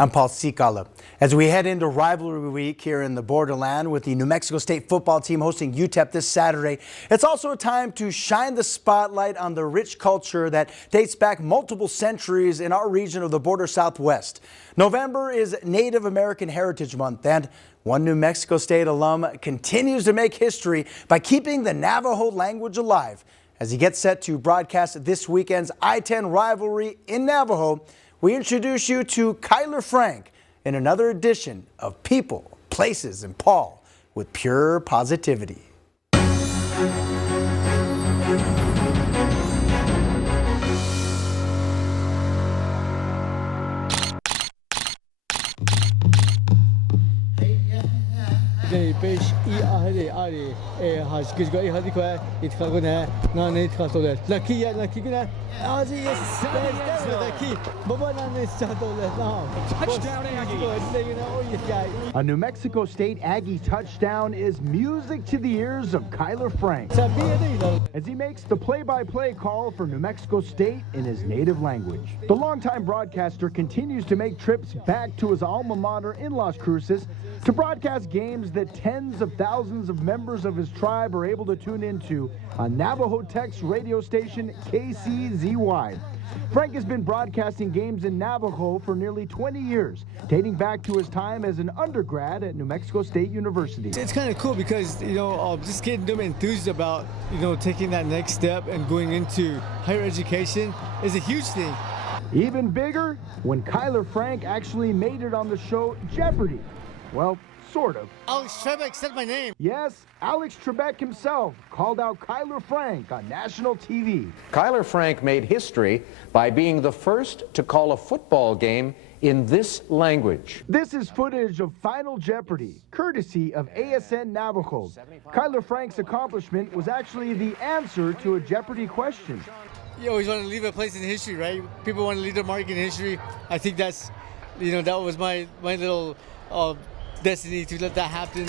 I'm Paul Sikala. As we head into rivalry week here in the borderland with the New Mexico State football team hosting UTEP this Saturday, it's also a time to shine the spotlight on the rich culture that dates back multiple centuries in our region of the border Southwest. November is Native American Heritage Month, and one New Mexico State alum continues to make history by keeping the Navajo language alive. As he gets set to broadcast this weekend's I-10 rivalry in Navajo, we introduce you to Kyler Frank in another edition of People, Places, and Paul with pure positivity. A New Mexico State Aggie touchdown is music to the ears of Kyler Frank as he makes the play-by-play call for New Mexico State in his native language. The longtime broadcaster continues to make trips back to his alma mater in Las Cruces to broadcast games that tens of thousands of members of his tribe are able to tune into on Navajo Tech's radio station KCZY. Frank has been broadcasting games in Navajo for nearly 20 years, dating back to his time as an undergrad at New Mexico State University. It's kind of cool because, just getting them enthused about, taking that next step and going into higher education is a huge thing. Even bigger when Kyler Frank actually made it on the show Jeopardy! Well, sort of. Alex Trebek said my name. Yes, Alex Trebek himself called out Kyler Frank on national TV. Kyler Frank made history by being the first to call a football game in this language. This is footage of Final Jeopardy, courtesy of ASN Navajo. Kyler Frank's accomplishment was actually the answer to a Jeopardy question. You always want to leave a place in history, right? People want to leave their mark in history. I think that's, that was my little destiny to let that happen.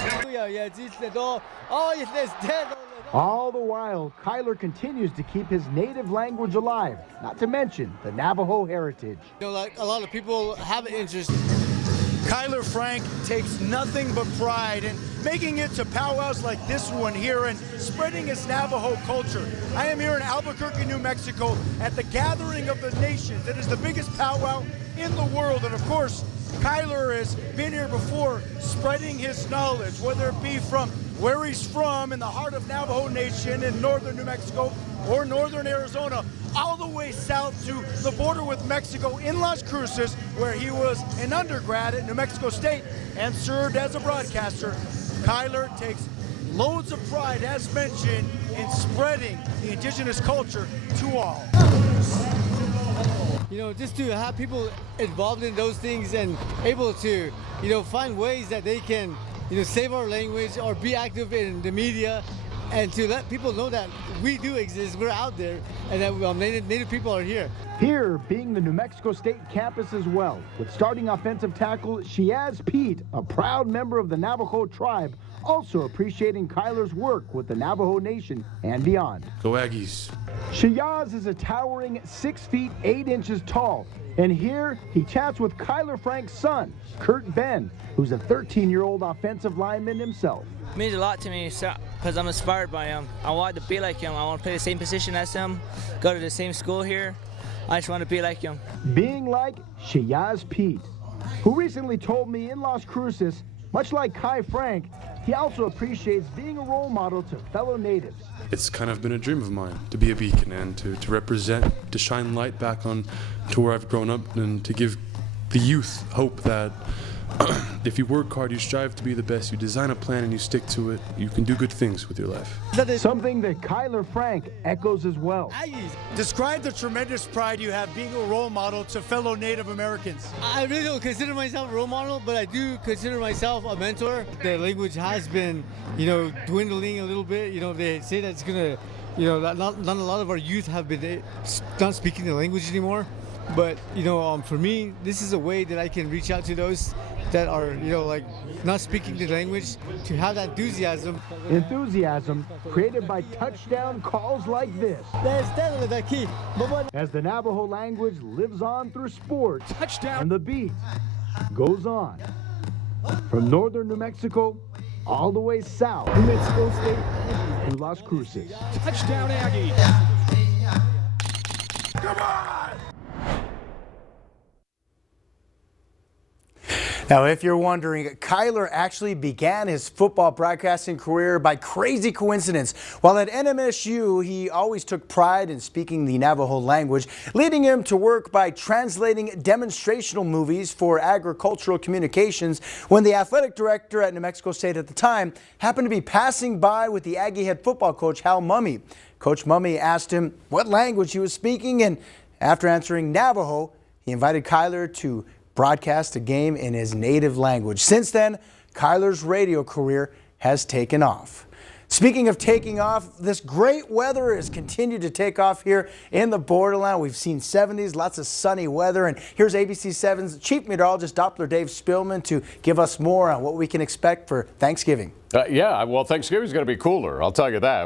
All the while, Kyler continues to keep his native language alive, not to mention the Navajo heritage. Like a lot of people have an interest. Kyler Frank takes nothing but pride in making it to powwows like this one here and spreading his Navajo culture. I am here in Albuquerque, New Mexico at the Gathering of the Nations. It is the biggest powwow in the world, and of course, Kyler has been here before spreading his knowledge, whether it be from where he's from in the heart of Navajo Nation in northern New Mexico or northern Arizona, all the way south to the border with Mexico in Las Cruces, where he was an undergrad at New Mexico State and served as a broadcaster. Kyler takes loads of pride, as mentioned, in spreading the indigenous culture to all. Just to have people involved in those things and able to, find ways that they can, save our language or be active in the media, and to let people know that we do exist, we're out there, and that Native people are here. Here being the New Mexico State campus as well, with starting offensive tackle Shiaz Pete, a proud member of the Navajo tribe, also appreciating Kyler's work with the Navajo Nation and beyond. Go Aggies. Shiaz is a towering 6 feet 8 inches tall, and here he chats with Kyler Frank's son, Kurt Ben, who's a 13-year-old offensive lineman himself. It means a lot to me because I'm inspired by him. I want to be like him. I want to play the same position as him, go to the same school here. I just want to be like him. Being like Shiaz Pete, who recently told me in Las Cruces, much like Kai Frank, he also appreciates being a role model to fellow natives. It's kind of been a dream of mine to be a beacon and to represent, to shine light back on to where I've grown up and to give the youth hope that if you work hard, you strive to be the best, you design a plan and you stick to it, you can do good things with your life. Something that Kyler Frank echoes as well. Describe the tremendous pride you have being a role model to fellow Native Americans. I really don't consider myself a role model, but I do consider myself a mentor. The language has been, dwindling a little bit. They say that it's gonna, not a lot of our youth have been not speaking the language anymore. But, for me, this is a way that I can reach out to those that are, not speaking the language, to have that enthusiasm. Enthusiasm created by touchdown calls like this. As the Navajo language lives on through sports Touchdown. and the beat goes on. From northern New Mexico all the way south, New Mexico State and Las Cruces. Touchdown Aggie. Now, if you're wondering, Kyler actually began his football broadcasting career by crazy coincidence. While at NMSU, he always took pride in speaking the Navajo language, leading him to work by translating demonstrational movies for agricultural communications when the athletic director at New Mexico State at the time happened to be passing by with the Aggie head football coach, Hal Mumme. Coach Mumme asked him what language he was speaking, and after answering Navajo, he invited Kyler to broadcast a game in his native language. Since then, Kyler's radio career has taken off. Speaking of taking off, this great weather has continued to take off here in the borderland. We've seen 70s, lots of sunny weather, and here's ABC7's Chief Meteorologist Doppler Dave Spillman to give us more on what we can expect for Thanksgiving. Yeah, well, Thanksgiving's going to be cooler, I'll tell you that.